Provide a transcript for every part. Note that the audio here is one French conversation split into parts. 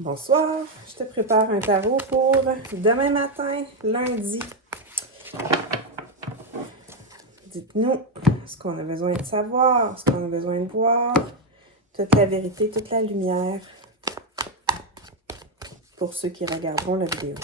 Bonsoir, je te prépare un tarot pour demain matin, lundi. Dites-nous ce qu'on a besoin de savoir, ce qu'on a besoin de voir, toute la vérité, toute la lumière pour ceux qui regarderont la vidéo.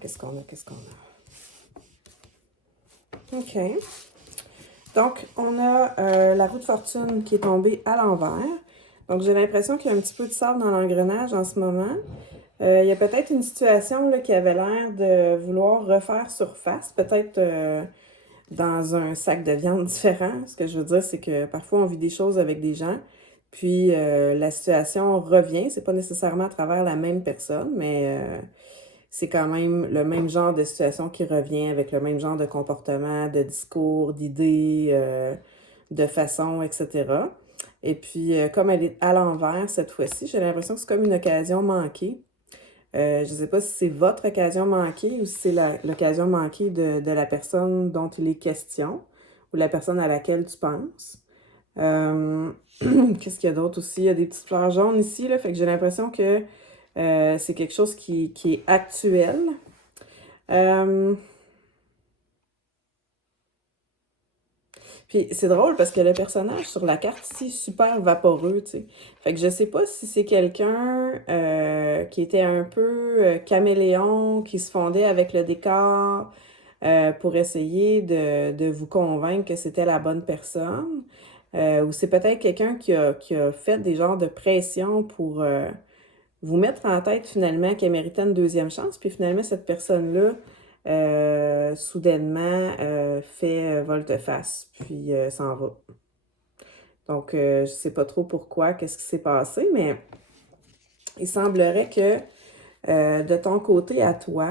Qu'est-ce qu'on a? OK. Donc, on a la roue de fortune qui est tombée à l'envers. Donc, j'ai l'impression qu'il y a un petit peu de sable dans l'engrenage en ce moment. Il y a peut-être une situation là, qui avait l'air de vouloir refaire surface, peut-être dans un sac de viande différent. Ce que je veux dire, c'est que parfois, on vit des choses avec des gens, puis la situation revient. C'est pas nécessairement à travers la même personne, mais c'est quand même le même genre de situation qui revient avec le même genre de comportement, de discours, d'idées, de façon, etc. Et puis, comme elle est à l'envers cette fois-ci, j'ai l'impression que c'est comme une occasion manquée. Je ne sais pas si c'est votre occasion manquée ou si c'est l'occasion manquée de la personne dont il est question ou la personne à laquelle tu penses. Qu'est-ce qu'il y a d'autre aussi? Il y a des petites fleurs jaunes ici, là, fait que j'ai l'impression que c'est quelque chose qui est actuel. Puis c'est drôle parce que le personnage sur la carte ici est super vaporeux, tu sais. Fait que je sais pas si c'est quelqu'un qui était un peu caméléon, qui se fondait avec le décor pour essayer de vous convaincre que c'était la bonne personne. Ou c'est peut-être quelqu'un qui a fait des genres de pression pour vous mettre en tête finalement qu'elle méritait une deuxième chance. Puis finalement, cette personne-là, soudainement, fait volte-face, puis s'en va. Donc, je sais pas trop pourquoi, qu'est-ce qui s'est passé, mais il semblerait que de ton côté à toi,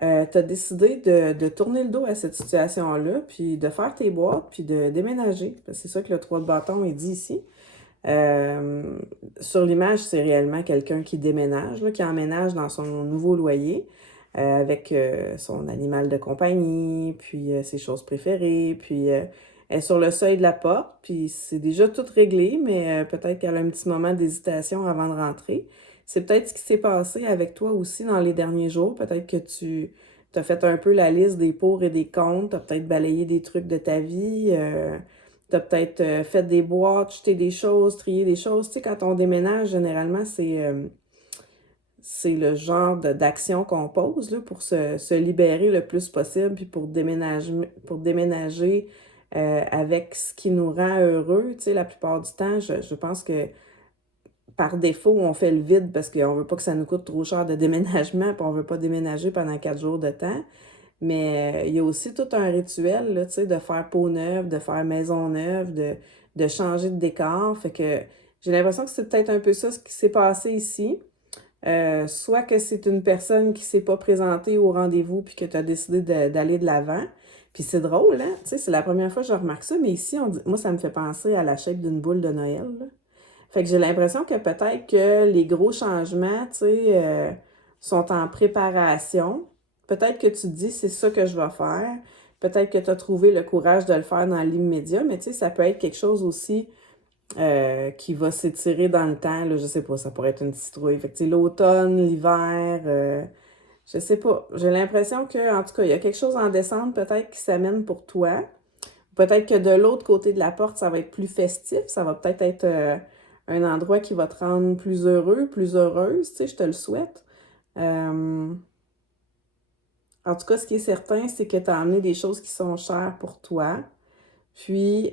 tu as décidé de tourner le dos à cette situation-là, puis de faire tes boîtes, puis de déménager. C'est ça que le 3 de bâton est dit ici. Sur l'image, c'est réellement quelqu'un qui déménage, là, qui emménage dans son nouveau loyer avec son animal de compagnie, puis ses choses préférées, puis elle est sur le seuil de la porte, puis c'est déjà tout réglé, mais peut-être qu'elle a un petit moment d'hésitation avant de rentrer. C'est peut-être ce qui s'est passé avec toi aussi dans les derniers jours. Peut-être que tu as fait un peu la liste des pour et des contre, tu as peut-être balayé des trucs de ta vie. T'as peut-être fait des boîtes, jeté des choses, trié des choses. Tu sais, quand on déménage, généralement, c'est le genre d'action qu'on pose là, pour se libérer le plus possible, puis pour déménager avec ce qui nous rend heureux. Tu sais, la plupart du temps, je pense que par défaut, on fait le vide parce qu'on veut pas que ça nous coûte trop cher de déménagement, puis on veut pas déménager pendant 4 jours de temps. Mais il y a aussi tout un rituel, là, tu sais, de faire peau neuve, de faire maison neuve, de changer de décor. Fait que j'ai l'impression que c'est peut-être un peu ça ce qui s'est passé ici. Soit que c'est une personne qui s'est pas présentée au rendez-vous puis que tu as décidé d'aller de l'avant. Puis c'est drôle, hein? Tu sais, c'est la première fois que je remarque ça, mais ici, moi, ça me fait penser à la shape d'une boule de Noël, là. Fait que j'ai l'impression que peut-être que les gros changements, tu sais, sont en préparation. Peut-être que tu te dis, c'est ça que je vais faire. Peut-être que tu as trouvé le courage de le faire dans l'immédiat, mais tu sais, ça peut être quelque chose aussi qui va s'étirer dans le temps. Là, je sais pas, ça pourrait être une citrouille. Fait que tu sais, l'automne, l'hiver, je sais pas. J'ai l'impression que, en tout cas, il y a quelque chose en décembre peut-être qui s'amène pour toi. Peut-être que de l'autre côté de la porte, ça va être plus festif. Ça va peut-être être un endroit qui va te rendre plus heureux, plus heureuse. Tu sais, je te le souhaite. Euh, En tout cas, ce qui est certain, c'est que tu as amené des choses qui sont chères pour toi. Puis,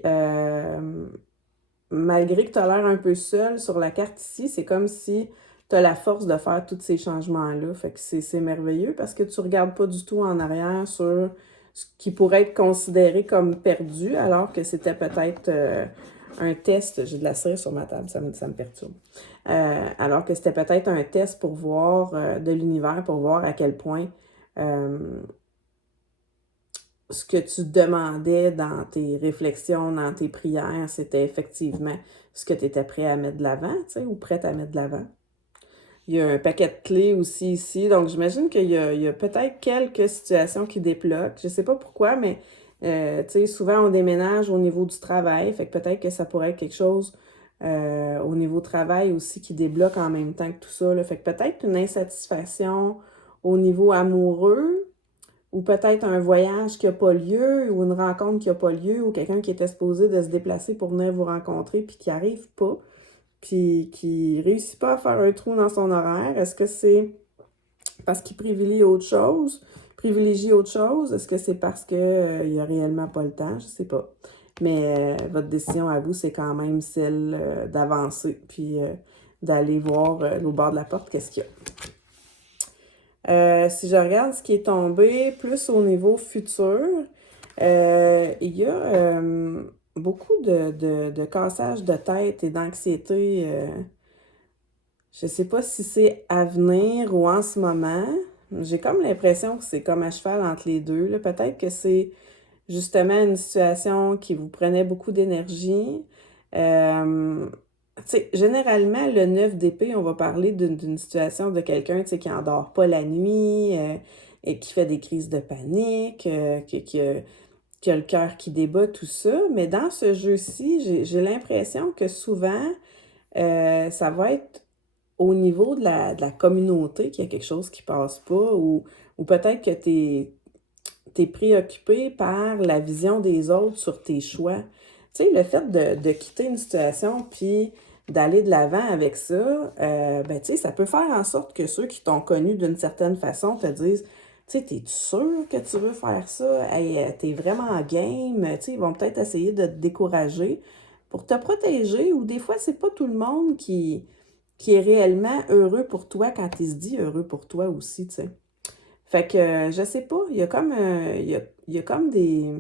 malgré que tu as l'air un peu seul sur la carte ici, c'est comme si tu as la force de faire tous ces changements-là. Fait que c'est merveilleux parce que tu regardes pas du tout en arrière sur ce qui pourrait être considéré comme perdu, alors que c'était peut-être un test. J'ai de la cire sur ma table, ça me perturbe. Alors que c'était peut-être un test pour voir de l'univers, pour voir à quel point euh, ce que tu demandais dans tes réflexions, dans tes prières, c'était effectivement ce que tu étais prêt à mettre de l'avant, tu sais, ou prête à mettre de l'avant. Il y a un paquet de clés aussi ici, donc j'imagine qu'il y a peut-être quelques situations qui débloquent. Je sais pas pourquoi, mais tu sais, souvent on déménage au niveau du travail, fait que peut-être que ça pourrait être quelque chose au niveau travail aussi qui débloque en même temps que tout ça, là. Fait que peut-être une insatisfaction au niveau amoureux, ou peut-être un voyage qui n'a pas lieu, ou une rencontre qui n'a pas lieu, ou quelqu'un qui était supposé de se déplacer pour venir vous rencontrer, puis qui n'arrive pas, puis qui réussit pas à faire un trou dans son horaire. Est-ce que c'est parce qu'il privilégie autre chose? Est-ce que c'est parce qu'il n'y a réellement pas le temps? Je sais pas. Mais votre décision à vous, c'est quand même celle d'avancer, puis d'aller voir au bord de la porte qu'est-ce qu'il y a. Si je regarde ce qui est tombé plus au niveau futur, il y a beaucoup de cassage de tête et d'anxiété. Je ne sais pas si c'est à venir ou en ce moment. J'ai comme l'impression que c'est comme à cheval entre les deux, là. Peut-être que c'est justement une situation qui vous prenait beaucoup d'énergie. Tu sais, généralement, le 9 d'épée, on va parler d'une situation de quelqu'un, tu sais, qui n'endort pas la nuit, et qui fait des crises de panique, qui a le cœur qui débat, tout ça. Mais dans ce jeu-ci, j'ai l'impression que souvent, ça va être au niveau de la communauté qu'il y a quelque chose qui passe pas, ou peut-être que t'es préoccupé par la vision des autres sur tes choix. Tu sais, le fait de quitter une situation puis d'aller de l'avant avec ça, ben tu sais, ça peut faire en sorte que ceux qui t'ont connu d'une certaine façon te disent, tu sais, t'es sûr que tu veux faire ça? Hey, t'es vraiment en game? Tu sais, ils vont peut-être essayer de te décourager pour te protéger, ou des fois, c'est pas tout le monde qui est réellement heureux pour toi quand il se dit heureux pour toi aussi, tu sais. Fait que, je sais pas, il y a comme, il y a comme des...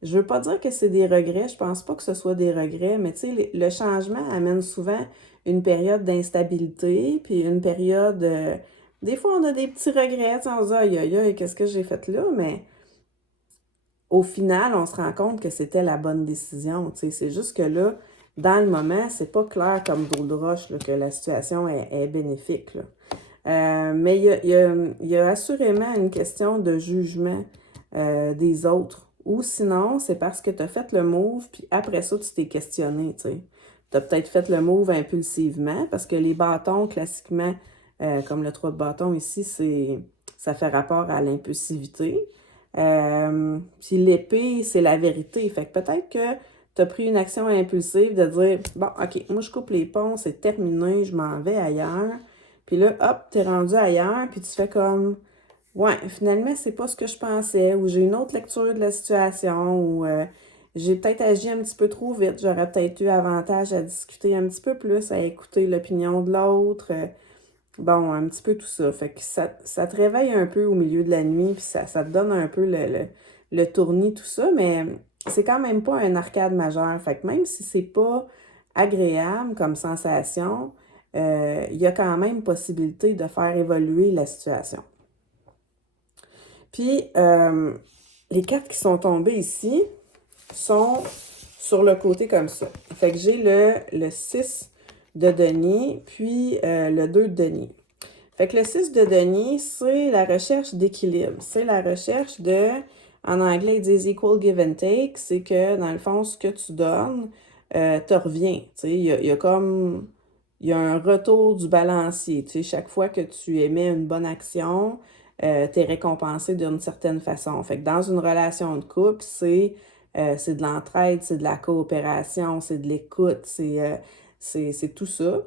Je veux pas dire que c'est des regrets, je pense pas que ce soit des regrets, mais tu sais, le changement amène souvent une période d'instabilité, puis une période... des fois, on a des petits regrets, tu sais, on se dit, aïe, aïe, aïe, qu'est-ce que j'ai fait là? Mais au final, on se rend compte que c'était la bonne décision, tu sais. C'est juste que là, dans le moment, c'est pas clair comme d'eau de roche, là, que la situation est bénéfique, là. Mais il y a assurément une question de jugement des autres. Ou sinon, c'est parce que tu as fait le move, puis après ça, tu t'es questionné, tu sais. Tu as peut-être fait le move impulsivement, parce que les bâtons, classiquement, comme le 3 de bâton ici, ça fait rapport à l'impulsivité. Puis l'épée, c'est la vérité. Fait que peut-être que tu as pris une action impulsive de dire, bon, OK, moi je coupe les ponts, c'est terminé, je m'en vais ailleurs. Puis là, hop, t'es rendu ailleurs, puis tu fais comme, ouais, finalement, c'est pas ce que je pensais, ou j'ai une autre lecture de la situation, ou j'ai peut-être agi un petit peu trop vite, j'aurais peut-être eu avantage à discuter un petit peu plus, à écouter l'opinion de l'autre, bon, un petit peu tout ça. Fait que ça te réveille un peu au milieu de la nuit, puis ça te donne un peu le tournis, tout ça, mais c'est quand même pas un arcade majeur. Fait que même si c'est pas agréable comme sensation, il y a quand même possibilité de faire évoluer la situation. Puis, les cartes qui sont tombées ici sont sur le côté comme ça. Fait que j'ai le 6 de denier, puis le 2 de denier. Fait que le 6 de denier, c'est la recherche d'équilibre. C'est la recherche de, en anglais, ils disent equal give and take. C'est que, dans le fond, ce que tu donnes, te revient. Tu sais, il y a comme, il y a un retour du balancier. Tu sais, chaque fois que tu émets une bonne action, tu es récompensé d'une certaine façon. Fait que dans une relation de couple, c'est de l'entraide, c'est de la coopération, c'est de l'écoute, c'est tout ça.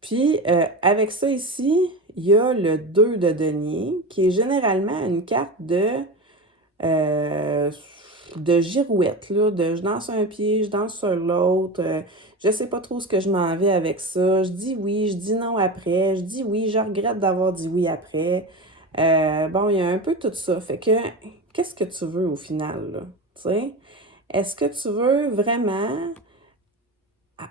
Puis, avec ça ici, il y a le 2 de denier, qui est généralement une carte de girouette, là, de je danse un pied, je danse sur l'autre, je sais pas trop ce que je m'en vais avec ça, je dis oui, je dis non après, je dis oui, je regrette d'avoir dit oui après. Bon, il y a un peu tout ça. Fait que, qu'est-ce que tu veux au final, là? Tu sais? Est-ce que tu veux vraiment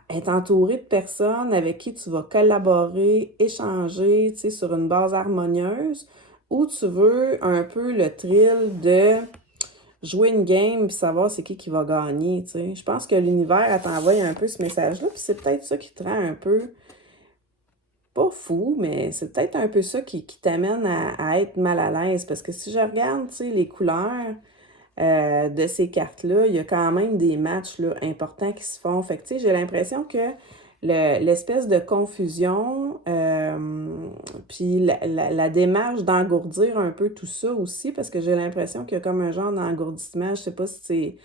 être entouré de personnes avec qui tu vas collaborer, échanger, tu sais, sur une base harmonieuse, ou tu veux un peu le thrill de jouer une game puis savoir c'est qui va gagner, tu sais. Je pense que l'univers, elle t'envoie un peu ce message-là, puis c'est peut-être ça qui te rend un peu, pas fou, mais c'est peut-être un peu ça qui t'amène à être mal à l'aise, parce que si je regarde, tu sais, les couleurs de ces cartes-là, il y a quand même des matchs là, importants qui se font. Fait que, tu sais, j'ai l'impression que l'espèce de confusion, puis la démarche d'engourdir un peu tout ça aussi, parce que j'ai l'impression qu'il y a comme un genre d'engourdissement, je sais pas si c'est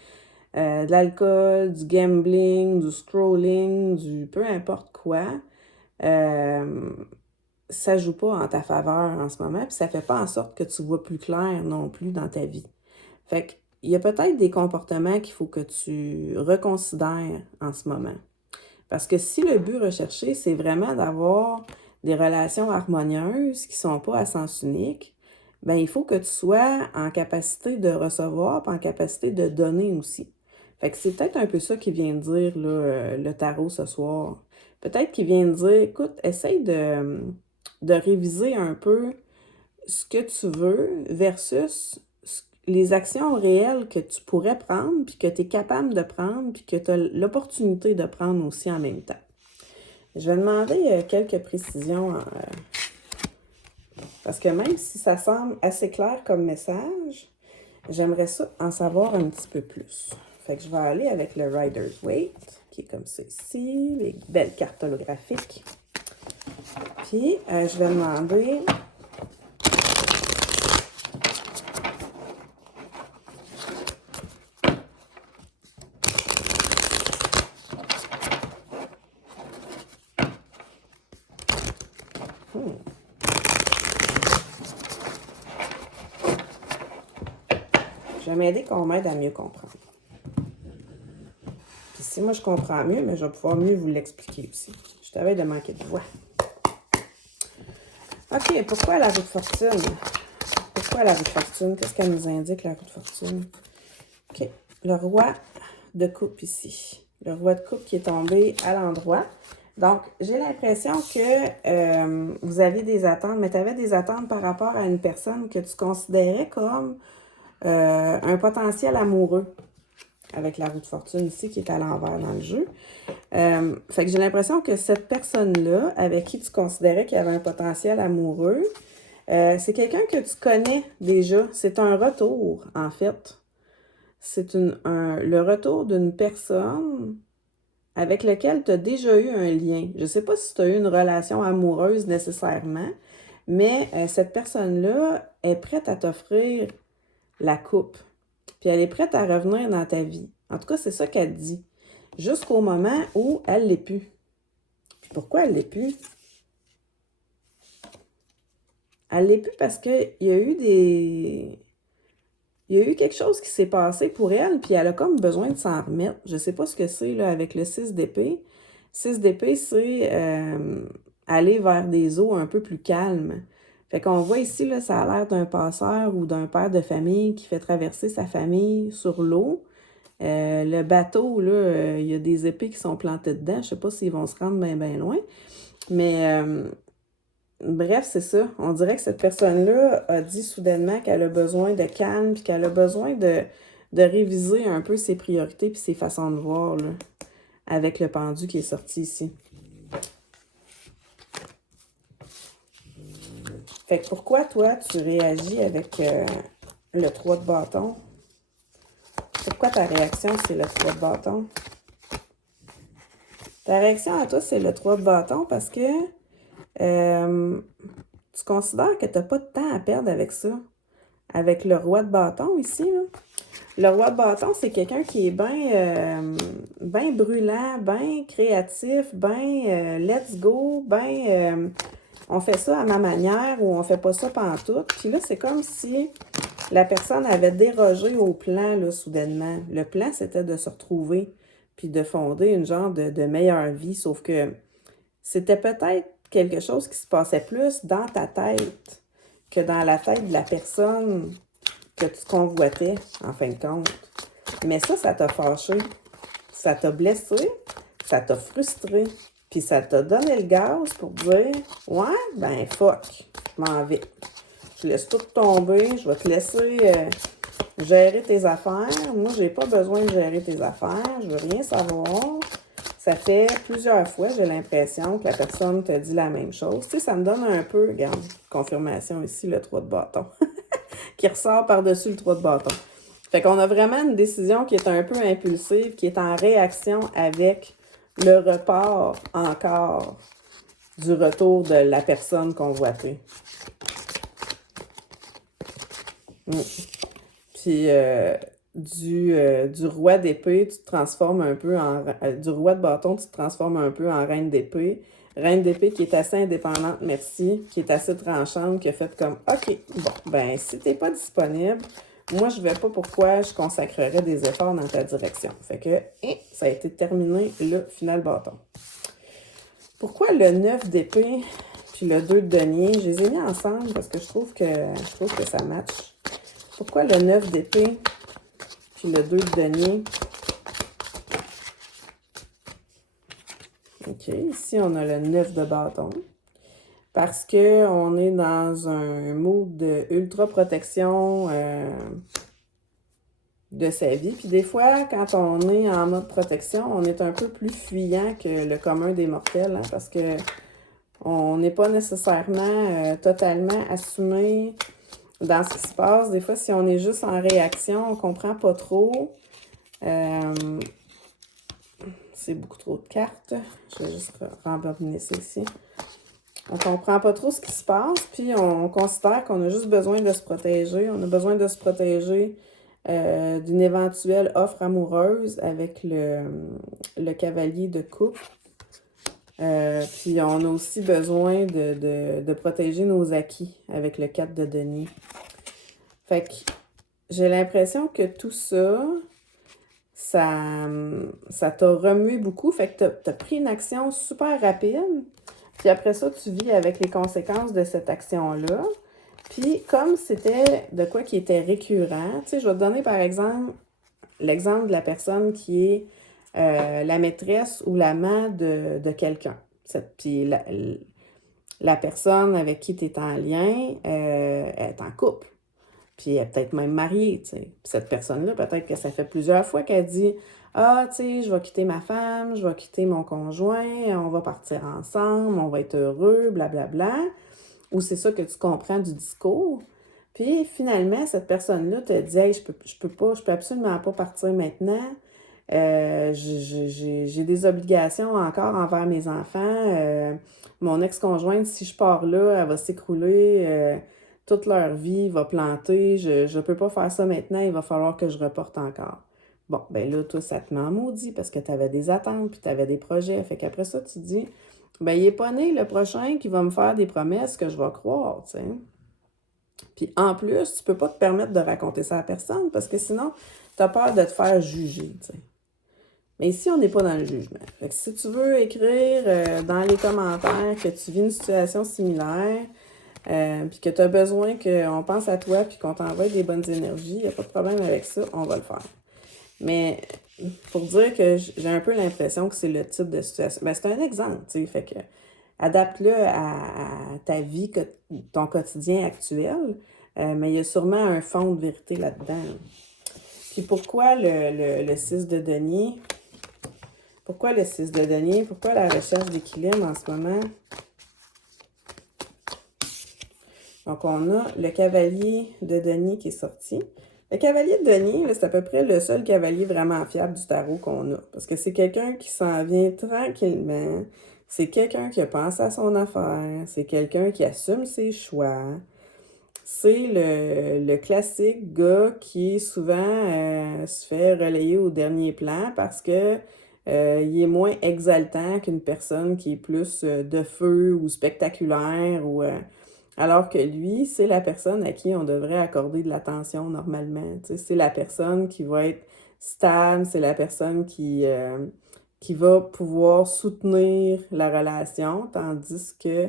de l'alcool, du gambling, du scrolling, du peu importe quoi, ça joue pas en ta faveur en ce moment, puis ça fait pas en sorte que tu vois plus clair non plus dans ta vie. Fait qu'il y a peut-être des comportements qu'il faut que tu reconsidères en ce moment. Parce que si le but recherché, c'est vraiment d'avoir des relations harmonieuses qui ne sont pas à sens unique, ben il faut que tu sois en capacité de recevoir et en capacité de donner aussi. Fait que c'est peut-être un peu ça qui vient de dire là, le tarot ce soir. Peut-être qu'il vient de dire, écoute, essaye de réviser un peu ce que tu veux versus les actions réelles que tu pourrais prendre, puis que tu es capable de prendre, puis que tu as l'opportunité de prendre aussi en même temps. Je vais demander quelques précisions, parce que même si ça semble assez clair comme message, j'aimerais ça en savoir un petit peu plus. Fait que je vais aller avec le Rider's Waite, qui est comme ça ici, les belles cartes holographiques. Puis, je vais demander... Je vais m'aider qu'on m'aide à mieux comprendre. Puis si moi je comprends mieux, mais je vais pouvoir mieux vous l'expliquer aussi. Je t'avais de manquer de voix. OK, pourquoi la roue de fortune? Pourquoi la roue de fortune? Qu'est-ce qu'elle nous indique, la roue de fortune? OK, le roi de coupe ici. Le roi de coupe qui est tombé à l'endroit. Donc, j'ai l'impression que vous avez des attentes, mais tu avais des attentes par rapport à une personne que tu considérais comme un potentiel amoureux, avec la roue de fortune ici qui est à l'envers dans le jeu. Fait que j'ai l'impression que cette personne-là, avec qui tu considérais qu'il y avait un potentiel amoureux, c'est quelqu'un que tu connais déjà. C'est un retour, en fait. C'est le retour d'une personne avec laquelle tu as déjà eu un lien. Je ne sais pas si tu as eu une relation amoureuse nécessairement, mais cette personne-là est prête à t'offrir la coupe. Puis elle est prête à revenir dans ta vie. En tout cas, c'est ça qu'elle dit. Jusqu'au moment où elle ne l'est plus. Puis pourquoi elle ne l'est plus? Elle ne l'est plus parce qu'il y a eu Il y a eu quelque chose qui s'est passé pour elle, puis elle a comme besoin de s'en remettre. Je ne sais pas ce que c'est là avec le 6 d'épée. 6 d'épée, c'est aller vers des eaux un peu plus calmes. Fait qu'on voit ici, là, ça a l'air d'un passeur ou d'un père de famille qui fait traverser sa famille sur l'eau. Le bateau, là, il y a des épées qui sont plantées dedans. Je ne sais pas s'ils vont se rendre bien, bien loin. Mais bref, c'est ça. On dirait que cette personne-là a dit soudainement qu'elle a besoin de calme puis qu'elle a besoin de réviser un peu ses priorités puis ses façons de voir, là, avec le pendu qui est sorti ici. Fait que pourquoi, toi, tu réagis avec le 3 de bâton? Pourquoi ta réaction, c'est le 3 de bâton? Ta réaction à toi, c'est le 3 de bâton parce que tu considères que tu n'as pas de temps à perdre avec ça. Avec le roi de bâton ici, là. Le roi de bâton, c'est quelqu'un qui est bien brûlant, bien créatif, bien let's go, bien on fait ça à ma manière ou on fait pas ça pantoute. Puis là, c'est comme si la personne avait dérogé au plan, là, soudainement. Le plan, c'était de se retrouver puis de fonder une genre de meilleure vie, sauf que c'était peut-être quelque chose qui se passait plus dans ta tête que dans la tête de la personne que tu convoitais, en fin de compte. Mais ça t'a fâché, ça t'a blessé, ça t'a frustré, puis ça t'a donné le gaz pour dire « Ouais, ben fuck, je m'en vais. Je laisse tout tomber, je vais te laisser Gérer tes affaires. Moi, j'ai pas besoin de gérer tes affaires. Je veux rien savoir. Ça fait plusieurs fois, j'ai l'impression que la personne te dit la même chose. Tu sais, ça me donne un peu, regarde, confirmation ici, le 3 de bâton, qui ressort par-dessus le 3 de bâton. Fait qu'on a vraiment une décision qui est un peu impulsive, qui est en réaction avec le report encore du retour de la personne convoitée. Puis du roi d'épée, tu te transformes un peu en... du roi de bâton, tu te transformes un peu en reine d'épée. Reine d'épée qui est assez indépendante, merci, qui est assez tranchante, qui a fait comme, OK, bon, ben si t'es pas disponible, moi je vais pas pourquoi je consacrerais des efforts dans ta direction. Fait que, ça a été terminé, le final bâton. Pourquoi le 9 d'épée puis le 2 de denier? Je les ai mis ensemble parce que je trouve que ça match. Pourquoi le 9 d'épée puis le 2 de denier? OK, ici on a le 9 de bâton. Parce qu'on est dans un mood de ultra protection de sa vie. Puis des fois, quand on est en mode protection, on est un peu plus fuyant que le commun des mortels, hein, parce que on n'est pas nécessairement totalement assumé dans ce qui se passe. Des fois, si on est juste en réaction, on comprend pas trop. C'est beaucoup trop de cartes. Je vais juste rembobiner ça ici. On comprend pas trop ce qui se passe, puis on considère qu'on a juste besoin de se protéger. On a besoin de se protéger d'une éventuelle offre amoureuse avec le cavalier de coupe. Puis on a aussi besoin de protéger nos acquis avec le 4 de denier. Fait que j'ai l'impression que tout ça, ça t'a remué beaucoup. Fait que t'as pris une action super rapide. Puis après ça, tu vis avec les conséquences de cette action-là. Puis comme c'était de quoi qui était récurrent, tu sais, je vais te donner par exemple l'exemple de la personne qui est la maîtresse ou l'amant de quelqu'un. Puis la personne avec qui tu es en lien est en couple. Puis elle est peut-être même mariée, tu sais. Puis cette personne-là, peut-être que ça fait plusieurs fois qu'elle dit « Ah, tu sais, je vais quitter ma femme, je vais quitter mon conjoint, on va partir ensemble, on va être heureux, blablabla. » Ou c'est ça que tu comprends du discours. Puis finalement, cette personne-là te dit « Hey, je peux absolument pas partir maintenant. J'ai des obligations encore envers mes enfants. Mon ex-conjointe, si je pars là, elle va s'écrouler. Toute leur vie va planter. Je peux pas faire ça maintenant. Il va falloir que je reporte encore. » Bon, ben là, toi, ça te met en maudit parce que tu avais des attentes puis tu avais des projets. Fait qu'après ça, tu te dis, ben il est pas né le prochain qui va me faire des promesses que je vais croire, tu sais. Puis en plus, tu peux pas te permettre de raconter ça à personne parce que sinon, tu as peur de te faire juger, tu sais. Mais ici, on n'est pas dans le jugement. Fait que si tu veux écrire dans les commentaires que tu vis une situation similaire, puis que tu as besoin qu'on pense à toi puis qu'on t'envoie des bonnes énergies, il n'y a pas de problème avec ça, on va le faire. Mais pour dire que j'ai un peu l'impression que c'est le type de situation. Ben, c'est un exemple, tu sais. Fait que adapte-le à ta vie, ton quotidien actuel. Mais il y a sûrement un fond de vérité là-dedans. Puis pourquoi le 6 de denier? Pourquoi le 6 de denier? Pourquoi la recherche d'équilibre en ce moment? Donc, on a le cavalier de denier qui est sorti. Le cavalier de denier, c'est à peu près le seul cavalier vraiment fiable du tarot qu'on a. Parce que c'est quelqu'un qui s'en vient tranquillement. C'est quelqu'un qui pense à son affaire. C'est quelqu'un qui assume ses choix. C'est le classique gars qui souvent se fait relayer au dernier plan parce que il est moins exaltant qu'une personne qui est plus de feu ou spectaculaire ou alors que lui, c'est la personne à qui on devrait accorder de l'attention normalement. Tu sais, c'est la personne qui va être stable, c'est la personne qui va pouvoir soutenir la relation, tandis que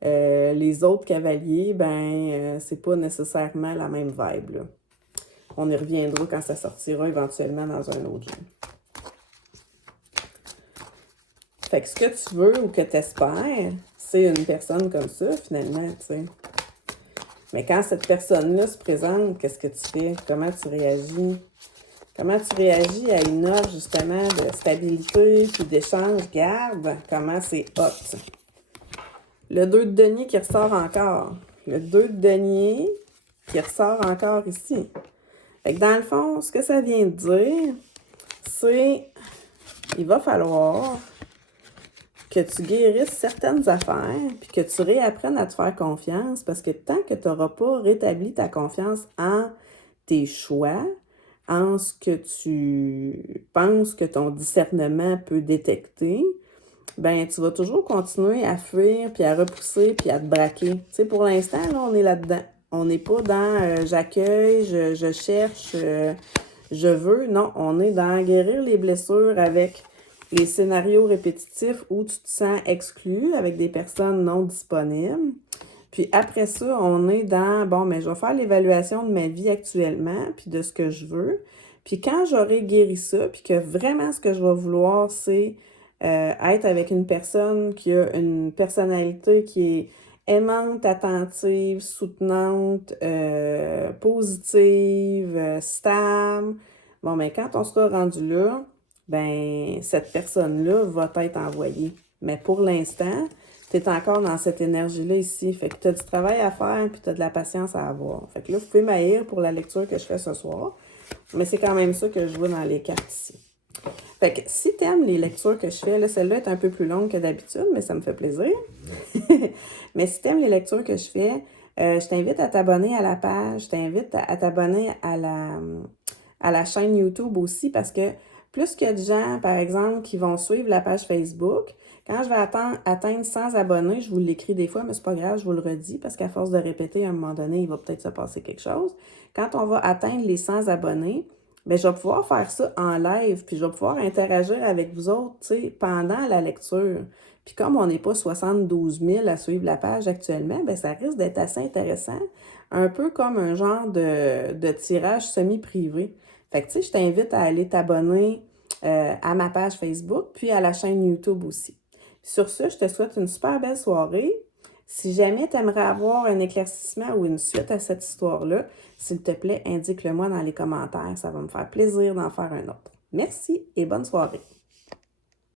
les autres cavaliers, c'est pas nécessairement la même vibe, là. On y reviendra quand ça sortira éventuellement dans un autre jeu. Fait que ce que tu veux ou que tu espères, c'est une personne comme ça, finalement, tu sais. Mais quand cette personne-là se présente, qu'est-ce que tu fais? Comment tu réagis? Comment tu réagis à une offre, justement, de stabilité puis d'échange? Garde comment c'est hot. Le 2 de denier qui ressort encore. Le 2 de denier qui ressort encore ici. Fait que dans le fond, ce que ça vient de dire, c'est il va falloir que tu guérisses certaines affaires puis que tu réapprennes à te faire confiance parce que tant que tu n'auras pas rétabli ta confiance en tes choix, en ce que tu penses que ton discernement peut détecter, ben tu vas toujours continuer à fuir, puis à repousser, puis à te braquer. Tu sais, pour l'instant, là, on est là-dedans. On n'est pas dans j'accueille, je cherche, je veux. Non, on est dans guérir les blessures avec les scénarios répétitifs où tu te sens exclu avec des personnes non disponibles. Puis après ça, on est dans, bon, mais je vais faire l'évaluation de ma vie actuellement, puis de ce que je veux. Puis quand j'aurai guéri ça, puis que vraiment ce que je vais vouloir, c'est être avec une personne qui a une personnalité qui est aimante, attentive, soutenante, positive, stable. Bon, mais quand on sera rendu là, ben cette personne-là va être envoyée. Mais pour l'instant, tu es encore dans cette énergie-là ici. Fait que tu as du travail à faire puis tu as de la patience à avoir. Fait que là, vous pouvez m'haïr pour la lecture que je fais ce soir. Mais c'est quand même ça que je vois dans les cartes ici. Fait que si tu aimes les lectures que je fais, là, celle-là est un peu plus longue que d'habitude, mais ça me fait plaisir. Mais si tu aimes les lectures que je fais, je t'invite à t'abonner à la page, je t'invite à t'abonner à la chaîne YouTube aussi parce que plus qu'il y a de gens, par exemple, qui vont suivre la page Facebook, quand je vais atteindre 100 abonnés, je vous l'écris des fois, mais c'est pas grave, je vous le redis parce qu'à force de répéter, à un moment donné, il va peut-être se passer quelque chose. Quand on va atteindre les 100 abonnés, bien, je vais pouvoir faire ça en live, puis je vais pouvoir interagir avec vous autres, tu sais, pendant la lecture. Puis comme on n'est pas 72 000 à suivre la page actuellement, bien, ça risque d'être assez intéressant, un peu comme un genre de tirage semi-privé. Fait que, tu sais, je t'invite à aller t'abonner à ma page Facebook, puis à la chaîne YouTube aussi. Sur ce, je te souhaite une super belle soirée. Si jamais tu aimerais avoir un éclaircissement ou une suite à cette histoire-là, s'il te plaît, indique-le-moi dans les commentaires. Ça va me faire plaisir d'en faire un autre. Merci et bonne soirée.